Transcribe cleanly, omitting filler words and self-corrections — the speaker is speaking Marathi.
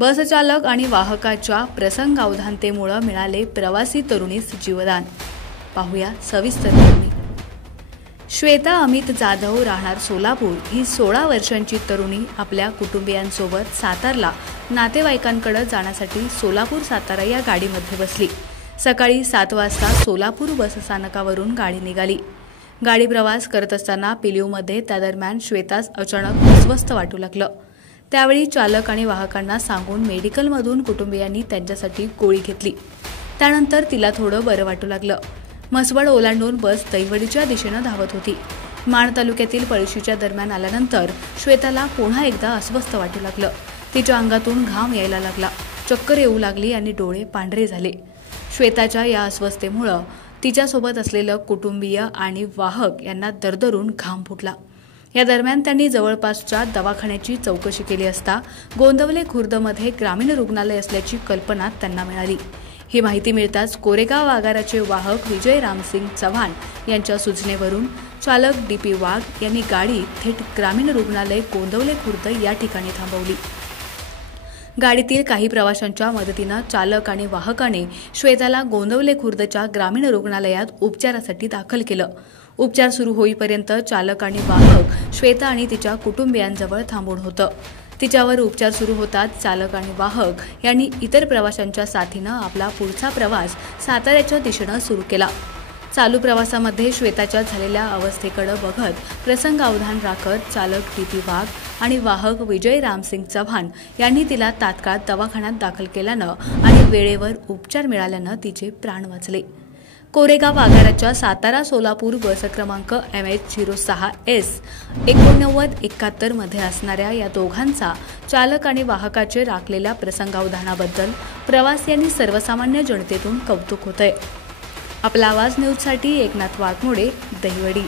बस चालक आणि वाहकाच्या प्रसंगावधानतेमुळे मिळाले प्रवासी तरुणीस जीवदान। पाहूया सविस्तर बातमी। श्वेता अमित जाधव राहणार सोलापूर ही 16 वर्षांची तरुणी आपल्या कुटुंबियांसोबत सातारला नातेवाईकांकडे जाण्यासाठी सोलापूर सातारा या गाडीमध्ये बसली। सकाळी 7 वाजता सोलापूर बस स्थानकावरून गाडी निघाली। गाडी प्रवास करत असताना पिलीवमध्ये त्या दरम्यान श्वेतास अचानक अस्वस्थ वाटू लागलं। त्यावेळी चालक आणि वाहकांना सांगून मेडिकलमधून कुटुंबियांनी त्यांच्यासाठी गोळी घेतली। त्यानंतर तिला थोडं बरं वाटू लागलं। म्हसवड ओलांडून बस दैवडीच्या दिशेने धावत होती। माण तालुक्यातील पळशीच्या दरम्यान आल्यानंतर श्वेताला पुन्हा एकदा अस्वस्थ वाटू लागलं। तिच्या अंगातून घाम यायला लागला, चक्कर येऊ लागली आणि डोळे पांढरे झाले। श्वेताच्या या अस्वस्थतेमुळे तिच्यासोबत असलेलं कुटुंबीय आणि वाहक यांना दरदरून घाम फुटला। या दरम्यान त्यांनी जवळपासच्या दवाखान्याची चौकशी केली असता गोंदवले खुर्दमध्ये ग्रामीण रुग्णालय असल्याची कल्पना त्यांना मिळाली। ही माहिती मिळताच कोरेगाव आगाराचे वाहक विजय रामसिंग चव्हाण यांच्या सूचनेवरून चालक डीपी वाघ यांनी गाडी थेट ग्रामीण रुग्णालय गोंदवले खुर्द या ठिकाणी थांबवली। गाडीतील काही प्रवाशांच्या मदतीने चालक आणि वाहकाने श्वेताला गोंदवले खुर्दच्या ग्रामीण रुग्णालयात उपचारासाठी दाखल केलं। उपचार सुरू होईपर्यंत चालक आणि वाहक श्वेता आणि तिच्या कुटुंबियांजवळ थांबून होतं। तिच्यावर उपचार सुरू होताच चालक आणि वाहक यांनी इतर प्रवाशांच्या साथीनं आपला पुढचा प्रवास साताऱ्याच्या दिशेनं सुरू केला। चालू प्रवासामध्ये श्वेताच्या झालेल्या अवस्थेकडे बघत प्रसंगावधान राखत चालक डीपी वाघ आणि वाहक विजय रामसिंग चव्हाण यांनी तिला तात्काळ दवाखान्यात दाखल केल्यानं आणि वेळेवर उपचार मिळाल्यानं तिचे प्राण वाचले। कोरेगाव आगाराच्या सातारा सोलापूर बस क्रमांक MH06S 8971 मध्ये असणाऱ्या या दोघांचा चालक आणि वाहकाचे राखलेल्या प्रसंगावधानाबद्दल प्रवासियांनी सर्वसामान्य जनतेतून कौतुक होतंय। आपला आवाज न्यूजसाठी एकनाथ वाघमोडे, दहिवडी।